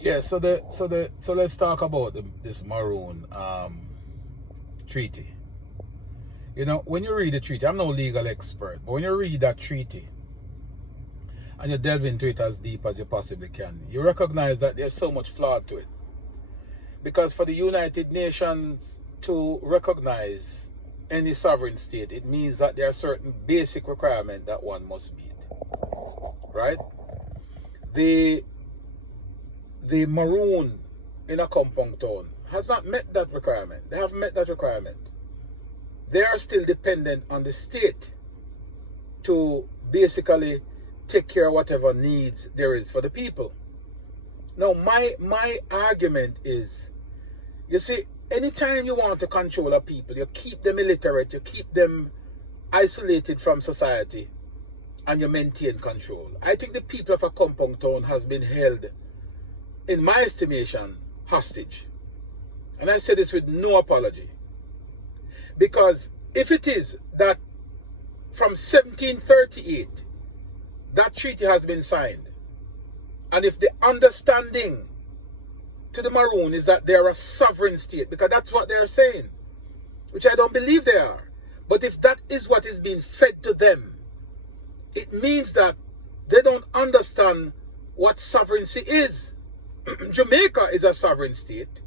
Yeah, so let's talk about this Maroon treaty. You know, when you read the treaty, I'm no legal expert, but when you read that treaty and you delve into it as deep as you possibly can, you recognize that there's so much flaw to it. Because for the United Nations to recognize any sovereign state, it means that there are certain basic requirements that one must meet. Right? The Maroon in a compound town has not met that requirement. They haven't met that requirement. They are still dependent on the state to basically take care of whatever needs there is for the people. Now, my argument is, you see, anytime you want to control a people, you keep them illiterate, you keep them isolated from society, and you maintain control. I think the people of a compound town has been held, in my estimation, hostage. And I say this with no apology. Because if it is that from 1738, that treaty has been signed, and if the understanding to the Maroon is that they are a sovereign state, because that's what they are saying, which I don't believe they are, but if that is what is being fed to them, it means that they don't understand what sovereignty is. Jamaica is a sovereign state.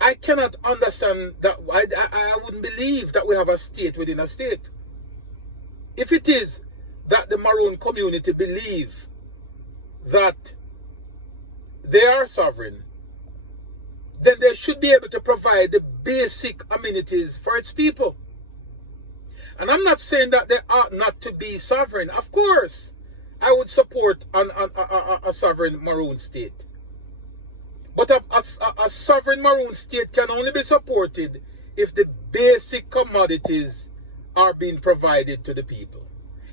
I cannot understand that. I wouldn't believe that we have a state within a state. If it is that the Maroon community believe that they are sovereign, then they should be able to provide the basic amenities for its people. And I'm not saying that they ought not to be sovereign. Of course, I would support a sovereign Maroon state. But a sovereign Maroon state can only be supported if the basic commodities are being provided to the people.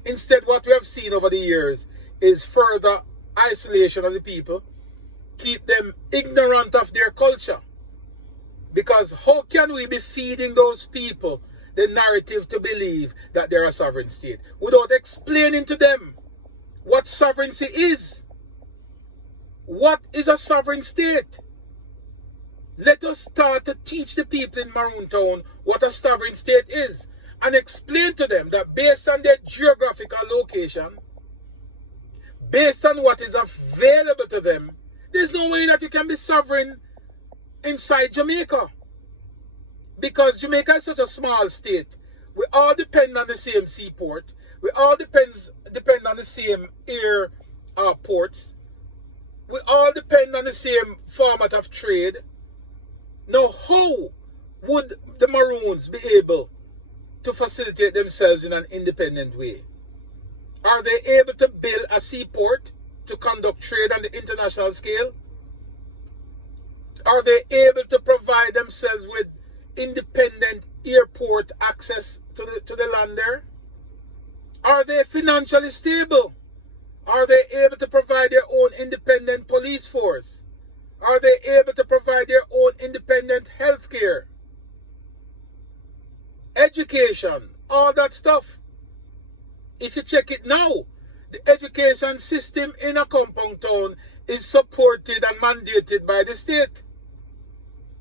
Instead, what we have seen over the years is further isolation of the people, keep them ignorant of their culture. Because how can we be feeding those people the narrative to believe that they're a sovereign state without explaining to them what sovereignty is? What is a sovereign state? Let us start to teach the people in Maroon Town what a sovereign state is, and explain to them that based on their geographical location, based on what is available to them, there's no way that you can be sovereign inside Jamaica. Because Jamaica is such a small state. We all depend on the same seaport. We all depend on the same air ports. We all depend on the same format of trade. Now, how would the Maroons be able to facilitate themselves in an independent way? Are they able to build a seaport to conduct trade on the international scale? Are they able to provide themselves with independent airport access to the land there? Are they financially stable? Are they able to provide their own independent police force? Are they able to provide their own independent health care? Education, all that stuff. If you check it now, the education system in a compound town is supported and mandated by the state.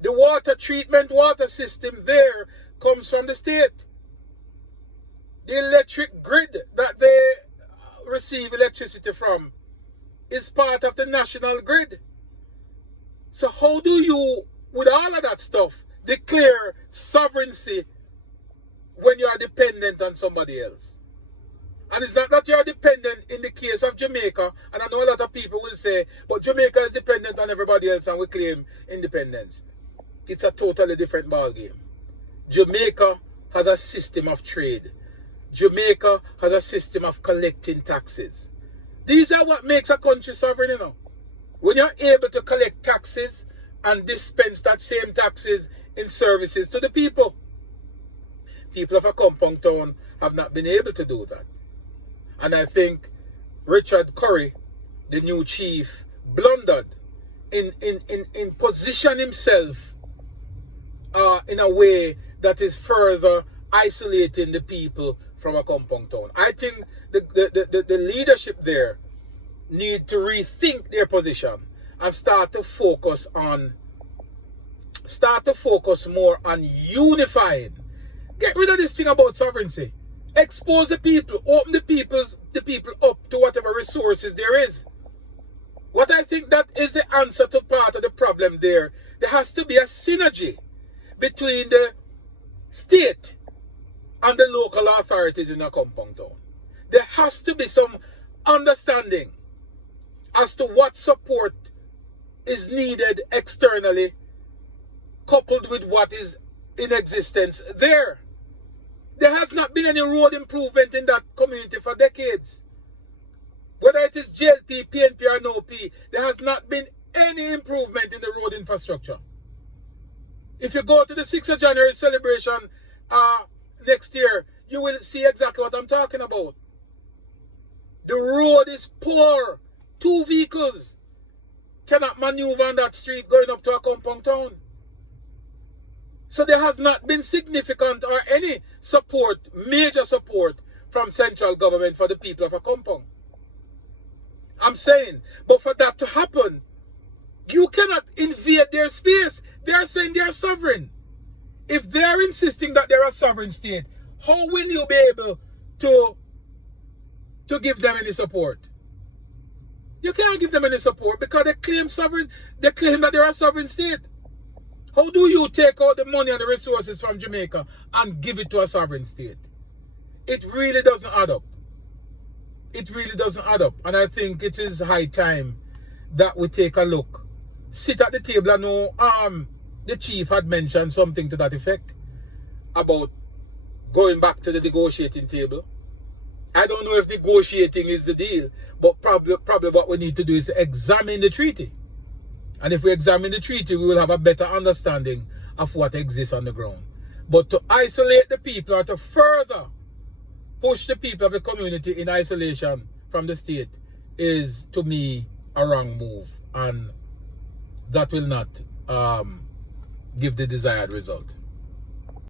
The water treatment water system there comes from the state. The electric grid that they receive electricity from is part of the national grid. So how do you, with all of that stuff, declare sovereignty when you are dependent on somebody else? And it's not that you are dependent in the case of Jamaica, and I know a lot of people will say, but Jamaica is dependent on everybody else and we claim independence. It's a totally different ballgame. Jamaica has a system of trade. Jamaica has a system of collecting taxes. These are what makes a country sovereign, you know. When you're able to collect taxes and dispense that same taxes in services to the people. People of a compound town have not been able to do that. And I think Richard Curry, the new chief, blundered in position himself in a way that is further isolating the people from a compound town. I think the leadership there need to rethink their position and start to focus more on unifying. Get rid of this thing about sovereignty. Expose the people, open the people up to whatever resources there is. What I think that is the answer to part of the problem there. There has to be a synergy between the state and the local authorities in a compound town. There has to be some understanding as to what support is needed externally, coupled with what is in existence there. There has not been any road improvement in that community for decades. Whether it is JLP, PNP or NOP, there has not been any improvement in the road infrastructure. If you go to the 6th of January celebration next year, you will see exactly what I'm talking about. The road is poor. 2 vehicles cannot maneuver on that street going up to a compound town. So there has not been significant or any support, major support from central government for the people of a compound. I'm saying, but for that to happen, you cannot invade their space. They are saying they are sovereign. If they are insisting that they're a sovereign state, how will you be able to give them any support? You can't give them any support because they claim that they're a sovereign state. How do you take out the money and the resources from Jamaica and give it to a sovereign state? It really doesn't add up. It really doesn't add up. And I think it is high time that we take a look. Sit at the table. I know the chief had mentioned something to that effect about going back to the negotiating table. I don't know if negotiating is the deal, but probably what we need to do is examine the treaty. And if we examine the treaty, we will have a better understanding of what exists on the ground. But to isolate the people or to further push the people of the community in isolation from the state is, to me, a wrong move. And that will not give the desired result.